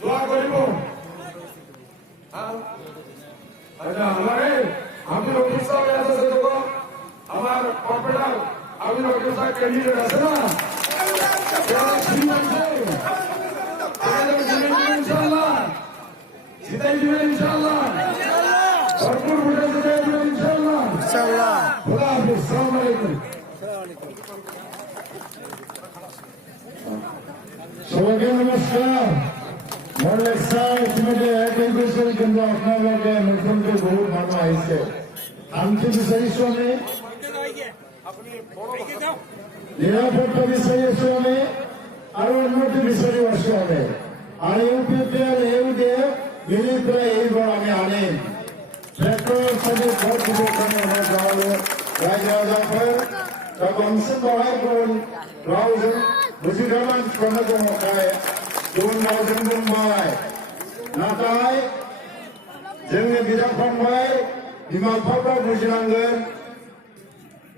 দোয়া করিব আচ্ছা আমার আমির অফিস সাহেব আছে দেখো আমার কর্পোরেটর আমির অফিস সাহেব ক্যান্ডিডেট আছে না ইনশাআল্লাহ জিতাই দিবেন ইনশাআল্লাহ ভরপুর ভোটে জিতাই দিবেন ইনশাআল্লাহ ইনশাআল্লাহ খোদা হাফেজ আসসালামু আলাইকুম সবাইকে নমস্কার ইতিমধ্যে এক বিষয় কিন্তু আপনার মুখ্যমন্ত্রী বহু মানুষ আহিছে শান্তি বিচাৰিছো আমি নিরাপত্তা বিচাৰি আছো আমি আৰু উন্নতি বিচাৰি আছো আমি আৰু ইউপিপিএল ইউডিএফ মিলি পেলাই এইবাৰ আমি আনিম ট্ৰেক্টৰৰ চালি ভোট দিবৰ কাৰণে আমাৰ গাঁৱলৈ ৰাইজে ৰাজাফৰ बांसिन बाहायगोन रावजों बुजिगामान खालामनो थाखाय गुबुन रावजों बुंबाय नाथाय जोंनि बिदा फंबाय बिमा बिफाफ्रा बुजिनांगोन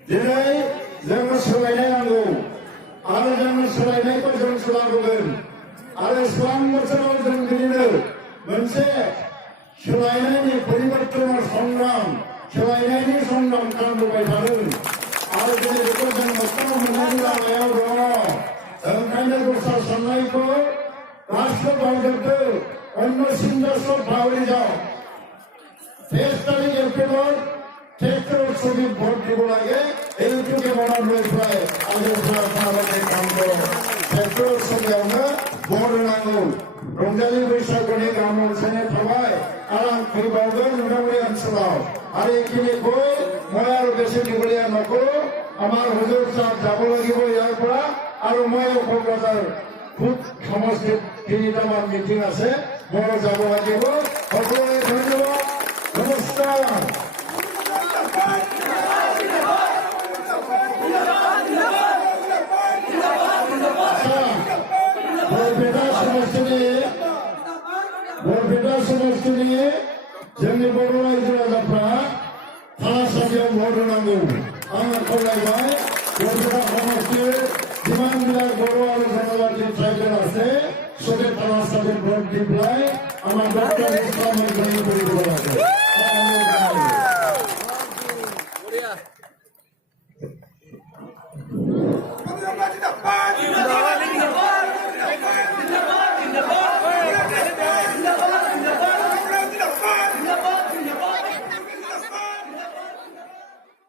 दिनै जोंनो सोलायनाय नांगौ आरो जोंनो सोलायनायखौ जों सोलायबोगोन आरो इस्लाम बोसोराव जों बिदिनो मोनसे सोलायनायनि परिबर्तन संग्राम सोलायनायनि संग्राम खालामबोबाय थादों आरो दिनै बेखौ जों मोगथाङाव मोननायनि लामायाव दङ ओंखायनो दस्रा साननायखौ राष्ट्र बावजोबदो अन्य चिन्ता सब बावरि যাও 23 তারিখ এপ্রিল ট্রেক্টর ছবি ভোট দিব লাগে এইটুকু মনে হয়ে প্রায় আমাদের কাম করো ট্রেক্টর ছবিयावनो ভোট होनांगौ रंजालि बैसागुनि गाहाम मोनसेनि थाबाय आरो आं फैबावगोन नोंथांमोननि ओनसोलाव आरो এইখিনিকৈ মই আৰু বেছি দীঘলীয়া নকৰো আমাৰ হুজুৰ সাহেব যাব লাগিব ইয়াৰ পৰা আৰু মই কক্ৰাঝাৰ খুব সমষ্টিত 3টামান মিটিং আছে মই যাব লাগিব সকলোকে ধন্যবাদ নমস্কাৰ बरपेटा समष्टिनि जोंनि बर' रायजो राजाफ्रा थानासालियाव भट होनांगौ आं खावलायबाय बरपेटा समष्टि जिमान বিলাক बर' आरो জনজাতি ট্রাইবেল আছে সবে থানাসালিত ভোট দি পেলাই আমাৰ ডক্টৰ ইছলামক জয়ী কৰিব লাগে